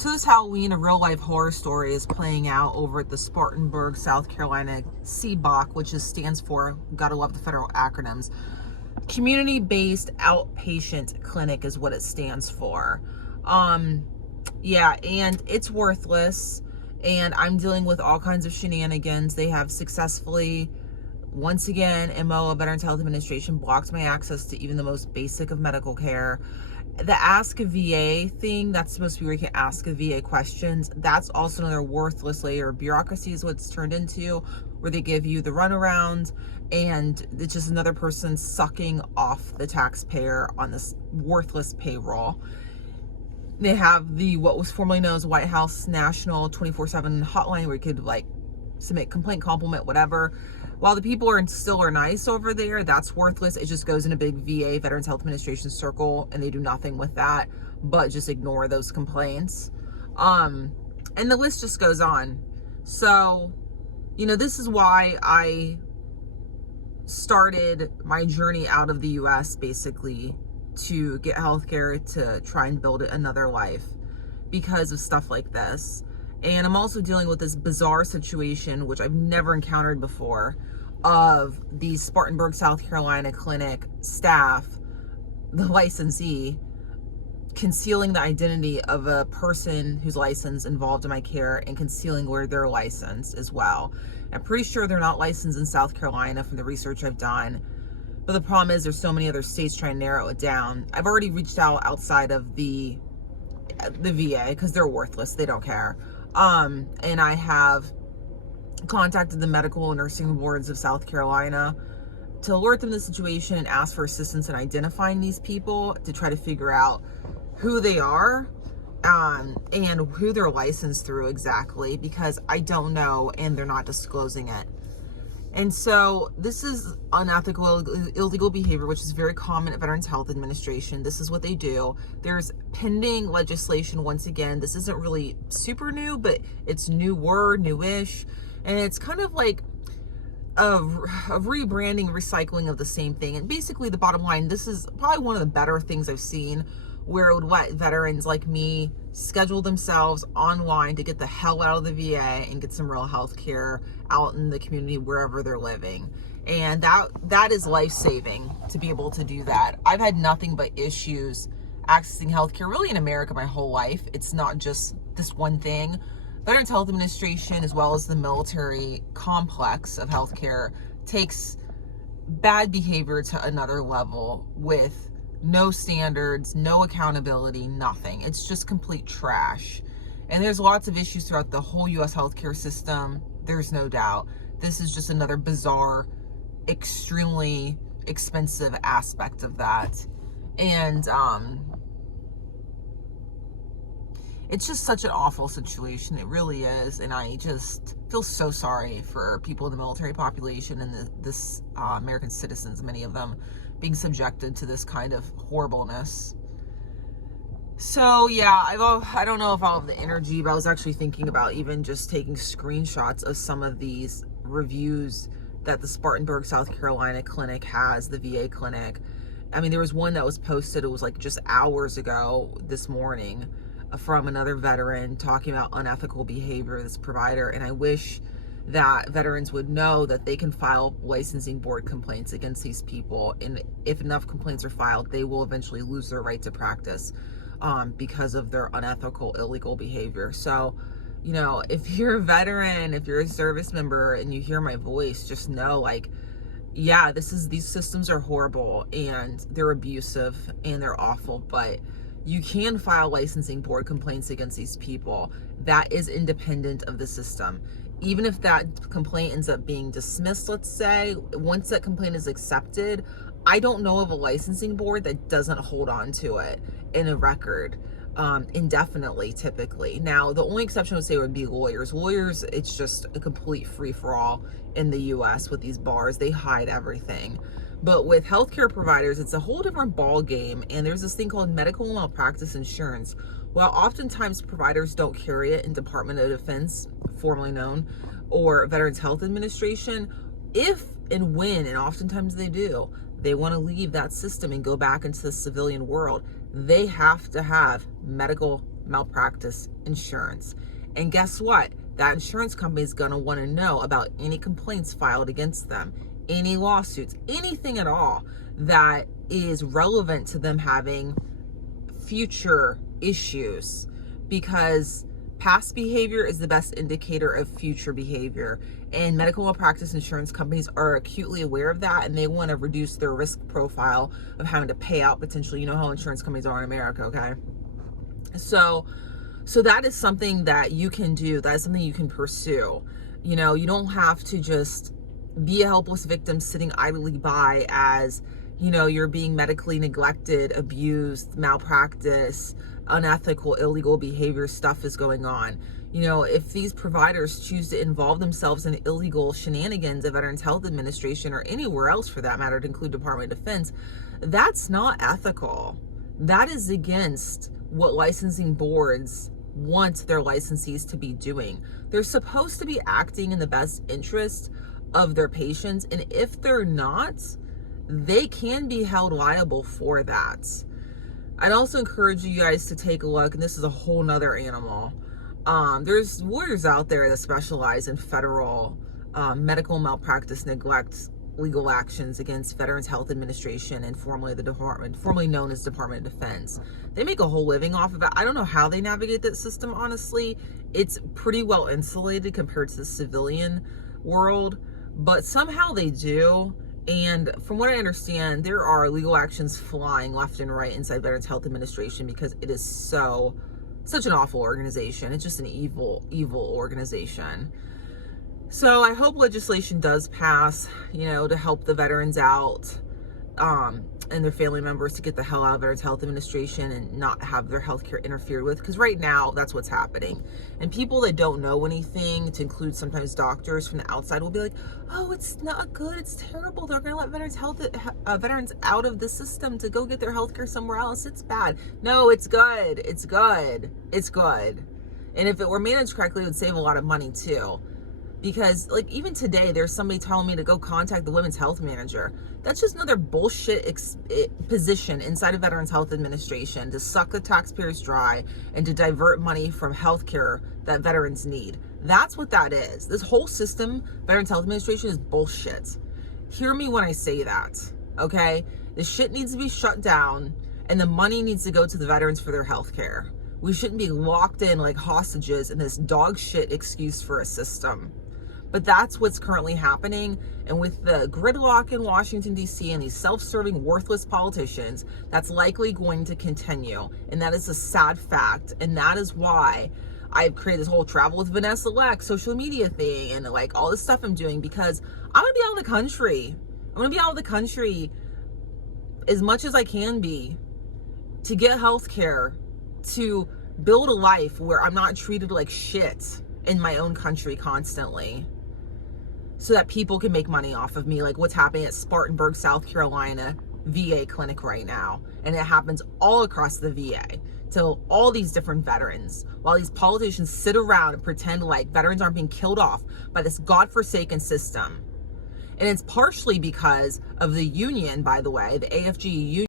So this Halloween, a real-life horror story is playing out over at the Spartanburg, South Carolina CBOC, which stands for, gotta love the federal acronyms, Community-Based Outpatient Clinic is what it stands for. Yeah, and it's worthless, and I'm dealing with all kinds of shenanigans. They have successfully, once again, MO, Veterans Health Administration, blocked my access to even the most basic of medical care. The Ask a VA thing, that's supposed to be where you can ask a VA questions. That's also another worthless layer of bureaucracy is what it's turned into, where they give you the runaround and it's just another person sucking off the taxpayer on this worthless payroll. They have the, what was formerly known as White House National 24/7 hotline where you could like submit complaint, compliment, whatever. While the people are nice over there, that's worthless. It just goes in a big VA, Veterans Health Administration circle, and they do nothing with that, but just ignore those complaints. And the list just goes on. So, you know, this is why I started my journey out of the US, basically, to get healthcare, to try and build another life because of stuff like this. And I'm also dealing with this bizarre situation, which I've never encountered before, of the Spartanburg, South Carolina clinic staff, the licensee, concealing the identity of a person who's licensed involved in my care and concealing where they're licensed as well. I'm pretty sure they're not licensed in South Carolina from the research I've done. But the problem is there's so many other states trying to narrow it down. I've already reached out outside of the VA because they're worthless. They don't care. And I have contacted the medical and nursing boards of South Carolina to alert them to the situation and ask for assistance in identifying these people to try to figure out who they are and who they're licensed through exactly, because I don't know and they're not disclosing it. And so this is unethical, illegal behavior, which is very common at Veterans Health Administration. This is what they do. There's pending legislation. Once again, this isn't really super new, but it's newish. And it's kind of like a rebranding, recycling of the same thing. And basically the bottom line, this is probably one of the better things I've seen, where it would let veterans like me schedule themselves online to get the hell out of the VA and get some real health care out in the community wherever they're living. And that is life-saving to be able to do that. I've had nothing but issues accessing healthcare really in America my whole life. It's not just this one thing. Veterans Health Administration, as well as the military complex of healthcare, takes bad behavior to another level with no standards, no accountability, nothing. It's just complete trash. And there's lots of issues throughout the whole US healthcare system. There's no doubt. This is just another bizarre, extremely expensive aspect of that. And it's just such an awful situation. It really is. And I just feel so sorry for people in the military population and this American citizens, many of them, being subjected to this kind of horribleness. So yeah, I don't know if I'll have the energy, but I was actually thinking about even just taking screenshots of some of these reviews that the Spartanburg, South Carolina clinic has, the VA clinic. I mean, there was one that was posted, it was like just hours ago this morning, from another veteran talking about unethical behavior of this provider. And I wish that veterans would know that they can file licensing board complaints against these people. And if enough complaints are filed, they will eventually lose their right to practice because of their unethical, illegal behavior. So, you know, if you're a veteran, if you're a service member and you hear my voice, just know, like, yeah, these systems are horrible and they're abusive and they're awful, but you can file licensing board complaints against these people. That is independent of the system. Even if that complaint ends up being dismissed, let's say, once that complaint is accepted, I don't know of a licensing board that doesn't hold on to it in a record indefinitely, typically. Now, the only exception I would say would be lawyers. Lawyers, it's just a complete free-for-all in the US with these bars. They hide everything. But with healthcare providers, it's a whole different ball game. And there's this thing called medical malpractice insurance. While oftentimes providers don't carry it in Department of Defense, formerly known, or Veterans Health Administration, if and when, and oftentimes they do, they want to leave that system and go back into the civilian world, they have to have medical malpractice insurance. And guess what? That insurance company is going to want to know about any complaints filed against them, any lawsuits, anything at all that is relevant to them having future issues, because past behavior is the best indicator of future behavior. And medical malpractice insurance companies are acutely aware of that, and they want to reduce their risk profile of having to pay out potentially. You know how insurance companies are in America, okay? So that is something that you can do. That is something you can pursue. You know, you don't have to just be a helpless victim sitting idly by as, you know, you're being medically neglected, abused, malpractice, unethical, illegal behavior stuff is going on. You know, if these providers choose to involve themselves in illegal shenanigans of Veterans Health Administration or anywhere else for that matter, to include Department of Defense, that's not ethical. That is against what licensing boards want their licensees to be doing. They're supposed to be acting in the best interest of their patients, and if they're not, they can be held liable for that. I'd also encourage you guys to take a look, and this is a whole nother animal. There's lawyers out there that specialize in federal medical malpractice neglect legal actions against Veterans Health Administration and formerly known as Department of Defense. They make a whole living off of it. I don't know how they navigate that system, honestly. It's pretty well insulated compared to the civilian world, but somehow they do. And from what I understand, there are legal actions flying left and right inside Veterans Health Administration because it is such an awful organization. It's just an evil organization. So I hope legislation does pass, you know, to help the veterans out and their family members to get the hell out of Veterans Health Administration and not have their health care interfered with. Because right now, that's what's happening. And people that don't know anything, to include sometimes doctors from the outside, will be like, oh, it's not good. It's terrible. They're going to let veterans out of the system to go get their health care somewhere else. It's bad. No, it's good. It's good. It's good. And if it were managed correctly, it would save a lot of money too. Because, like, even today, there's somebody telling me to go contact the women's health manager. That's just another bullshit position inside of Veterans Health Administration to suck the taxpayers dry and to divert money from health care that veterans need. That's what that is. This whole system, Veterans Health Administration, is bullshit. Hear me when I say that, okay? The shit needs to be shut down, and the money needs to go to the veterans for their health care. We shouldn't be locked in like hostages in this dog shit excuse for a system. But that's what's currently happening. And with the gridlock in Washington, D.C. and these self-serving, worthless politicians, that's likely going to continue. And that is a sad fact. And that is why I've created this whole Travel with Vanessa Leck social media thing and like all this stuff I'm doing, because I'm going to be out of the country. I'm going to be out of the country as much as I can be to get health care, to build a life where I'm not treated like shit in my own country constantly, so that people can make money off of me, like what's happening at Spartanburg, South Carolina VA clinic right now. And it happens all across the VA to all these different veterans, while these politicians sit around and pretend like veterans aren't being killed off by this godforsaken system. And it's partially because of the union, by the way, the AFG union.